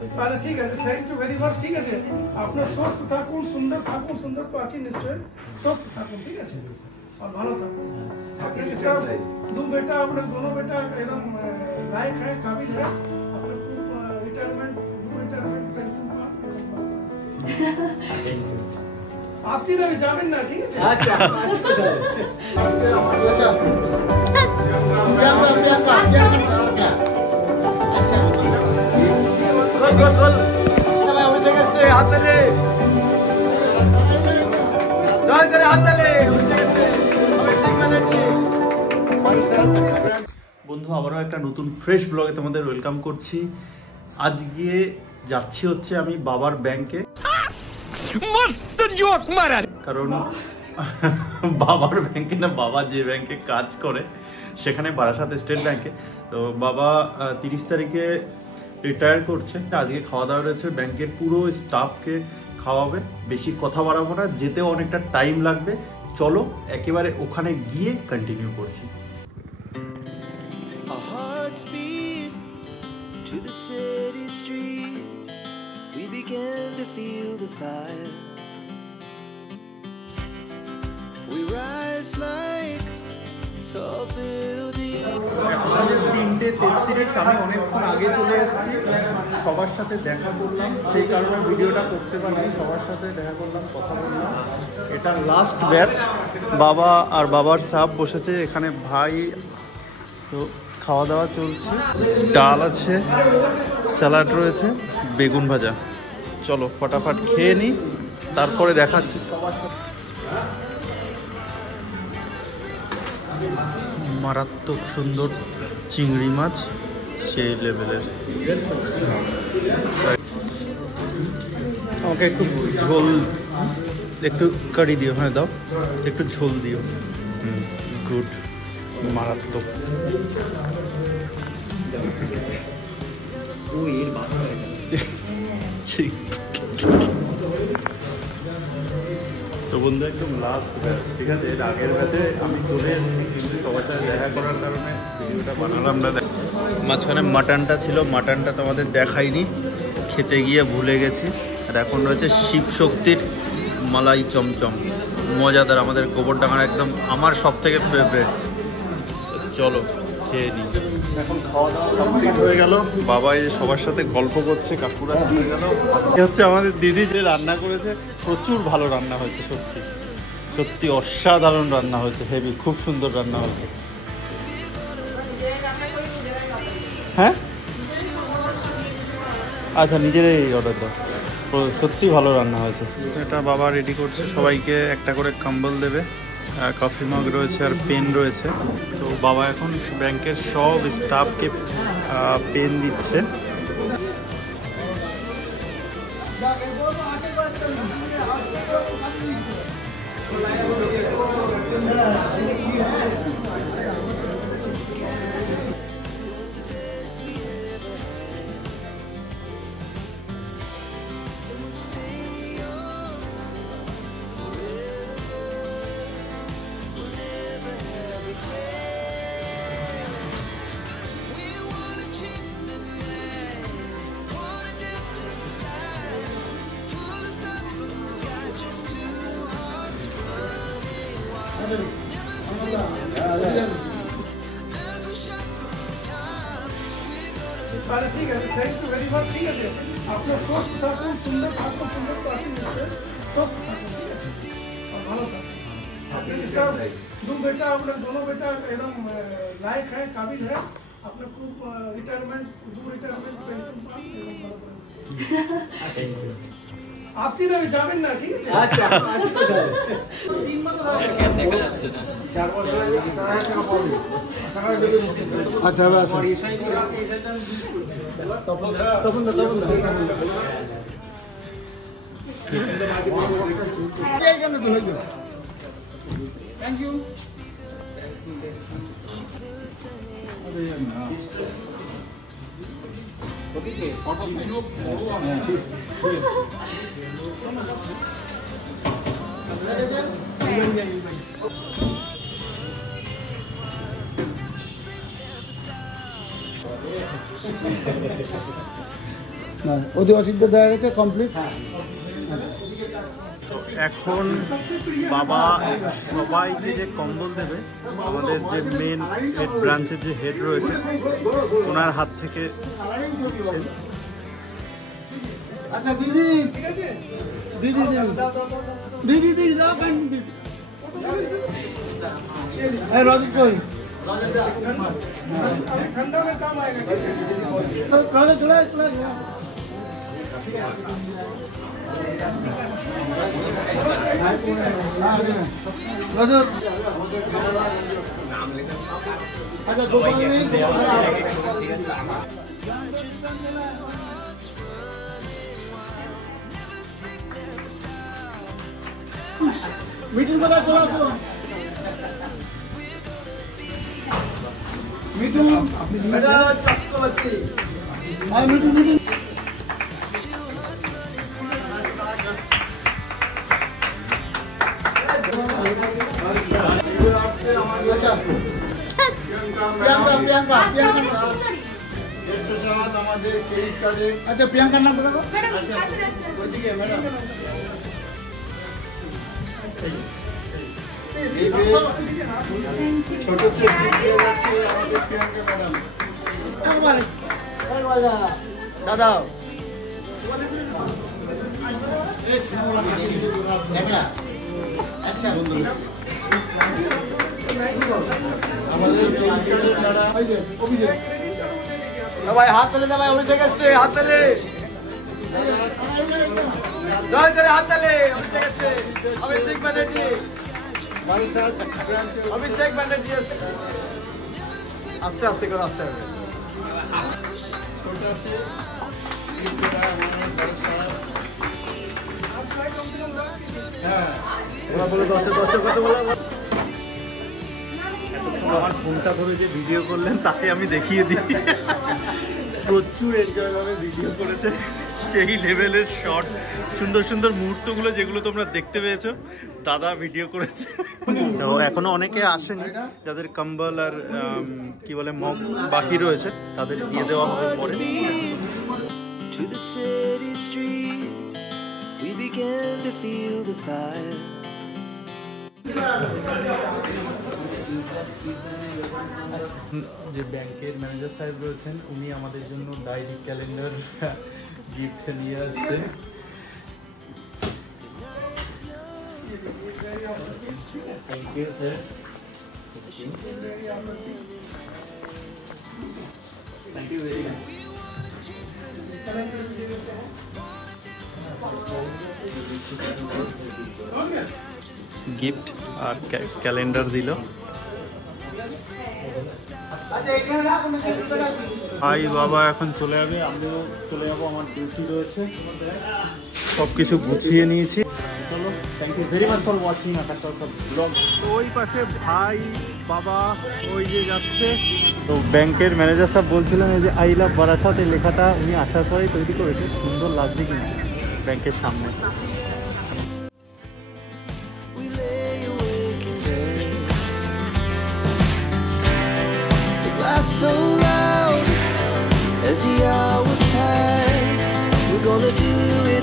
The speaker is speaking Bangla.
আচ্ছা ঠিক আছে, থ্যাংক ইউ ভেরি মাচ। ঠিক আছে, আপনার সুস্থ থাকুন, সুন্দর তো আছি নিশ্চয়, সুস্থ থাকুন, ঠিক আছে, और ভালো থাকুন। আপনাকে সব दो बेटा, अपने दोनों बेटा एकदम लायक है, काबिल है, अपने रिटायरमेंट पेंशन का आसी ना जामिन ना, ठीक है। अच्छा গোল গোল তবে উঠে গেছে, হাততালি জয় করে, হাততালি উঠে গেছে। বন্ধু, আবারও একটা নতুন ফ্রেশ ব্লগে তোমাদের ওয়েলকাম করছি। আজকে যাচ্ছি হচ্ছে আমি বাবার ব্যাংকে, মস্ত জোক মারার, কারণ বাবার ব্যাংকে না, বাবা যে ব্যাংকে কাজ করে সেখানে বারাসাত স্টেট ব্যাংকে। তো বাবা 30 তারিখে রিটায়ার করছে। আজকে খাওয়া দাওয়া রয়েছে, ব্যাংকের পুরো স্টাফকে খাওয়াবে। বেশি কথা বাড়াবো না, যেতেও অনেকটা টাইম লাগবে। চলো একেবারে ওখানে গিয়ে কন্টিনিউ করছি। এখন 3:33, আমি অনেকক্ষণ আগে চলে এসেছি, সবার সাথে দেখা করলাম, সেই কারণে ভিডিওটা করতে পারিনি। সবার সাথে দেখা করলাম, কথা বললাম। এটা লাস্ট ব্যাচ। বাবা আর বাবার সাব বসেছে এখানে, ভাই। তো খাওয়া দাওয়া চলছে, ডাল আছে, স্যালাড রয়েছে, বেগুন ভাজা। চলো ফটাফট খেয়ে নিই, তারপরে দেখাচ্ছি সবার সাথে। মারাত্মক সুন্দর চিংড়ি মাছ, সেই লেভেলের। আমাকে একটু ঝোল, একটু কারি দিও। হ্যাঁ দাও, একটু ঝোল দিও। গুড, মারাত্মক। তো বন্ধু, একদম লাস্ট ব্যাচ, ঠিক আছে। এর আগের ব্যাচে আমি চলে এসেছি, কিন্তু সবার সাথে দেখা করার কারণে ভিডিওটা বানালাম না। মাঝখানে মাটনটা ছিল, মাটনটা তোমাদের দেখাইনি, খেতে গিয়ে ভুলে গেছি। আর এখন রয়েছে শিব শক্তির মালাই চমচম, মজাদার, আমাদের গোবরডাঙ্গার একদম আমার সব থেকে ফেভারিট। চলো খেয়ে নিই। এখন খাওয়া দাওয়া কমপ্লিট হয়ে গেল। বাবা এই সবার সাথে গল্প করছে, কাকুরা হয়ে গেল। এ হচ্ছে আমাদের দিদি, যে রান্না করেছে। প্রচুর ভালো রান্না হয়েছে, সত্যি সত্যি অসাধারণ রান্না হয়েছে, হেভি, খুব সুন্দর রান্না হয়েছে। হ্যাঁ আচ্ছা, নিজেরাই অর্ডার দাও। সত্যি ভালো রান্না হয়েছে। এটা বাবা রেডি করছে, সবাইকে একটা করে কম্বল দেবে, কফি মগ রয়েছে আর পেন রয়েছে। তো বাবা এখন ব্যাংকের সব স্টাফকে পেন দিচ্ছে। अरे ठीक है, थैंक यू वेरी मच। ठीक है, आपने स्वस्थ থাকুন, সুন্দর তো আছি নিশ্চয়, স্वस्थ থাকুন, ঠিক আছে, और ভালো থাকুন। आपके सब दो बेटा, अपने दोनों बेटा एकदम लायक है, काबिल है, अपने को रिटायरमेंट पेंशन का एकदम ভালো করে। आसी ना जामिन ना, ठीक है। अच्छा तीन मत দেখা যাচ্ছে না, 4 বছর টাকা পাবো, টাকা দেবে। আচ্ছা বাস, তখন এইখানে তো হয়ে যাবে। Thank you. আরে না ওকে কে ফটো ছিল বড় আমি ওদের অসিদ্ধ দেওয়া গেছে কমপ্লিট। এখন বাবা সবাইকে যে কম্বল দেবে আমাদের যে মেন হেড ব্রাঞ্চের যে হেড রয়েছে ওনার হাত থেকে। আচ্ছা দিদি দিদি দিদি দিদি যাও দিদি रजत कोई ठंडा में काम आएगा। रजत चला रजत अच्छा गोपाल नहीं मीटिंग बता चला तो मीटिंग मेरा चक्रवर्ती हां मीटिंग प्रियंका अच्छा प्रियंका नाम बताओ मैडम ছোট দাদা ভাই হাত তালে দে ভাই অভিষেক আসছে হাত তালে জয় করে হাত তালে অভিষেক আসছে অভিষেক ব্যানার্জি অভিষেক ব্যানার্জি আস্তে আস্তে করে আসতে হবে আমার ফোনটা ধরে যে ভিডিও করলেন তাকে আমি দেখিয়ে দিই প্রচুর এনজয় ভাবে ভিডিও করেছে সেই লেভেলের শট সুন্দর সুন্দর মুহূর্তগুলো যেগুলো তোমরা দেখতে পেয়েছো দাদা ভিডিও করেছে। তো এখনো অনেকে আসেনি যাদের কম্বল আর কি বলে মগ বাকি রয়েছে তাদের দিয়ে দেওয়া হবে পরে। To the city streets we began to feel the fire. যে ব্যাংকের ম্যানেজার সাহেব রয়েছেন উনি আমাদের জন্য ডায়েরি ক্যালেন্ডার গিফট নিয়ে আসছেন। Thank you sir. Thank you very much. Gift আর ক্যালেন্ডার দিল। ভাই বাবা এখন চলে যাবে, আমিও চলে যাবো, আমার ডিউটি রয়েছে, সব কিছু গুছিয়ে নিয়েছি। চলো, thank you very much for watching Akash blog. ওই পাশে ভাই বাবা ওই যে যাচ্ছে। তো ব্যাংকের ম্যানেজার সাহেব বলছিলেন এই যে আই লাভ বারাসাত এই লেখাটা উনি আসার পরেই তৈরি করেছে, সুন্দর লাগছে কিন্তু ব্যাংকের সামনে। So loud as the hours pass, we're gonna do it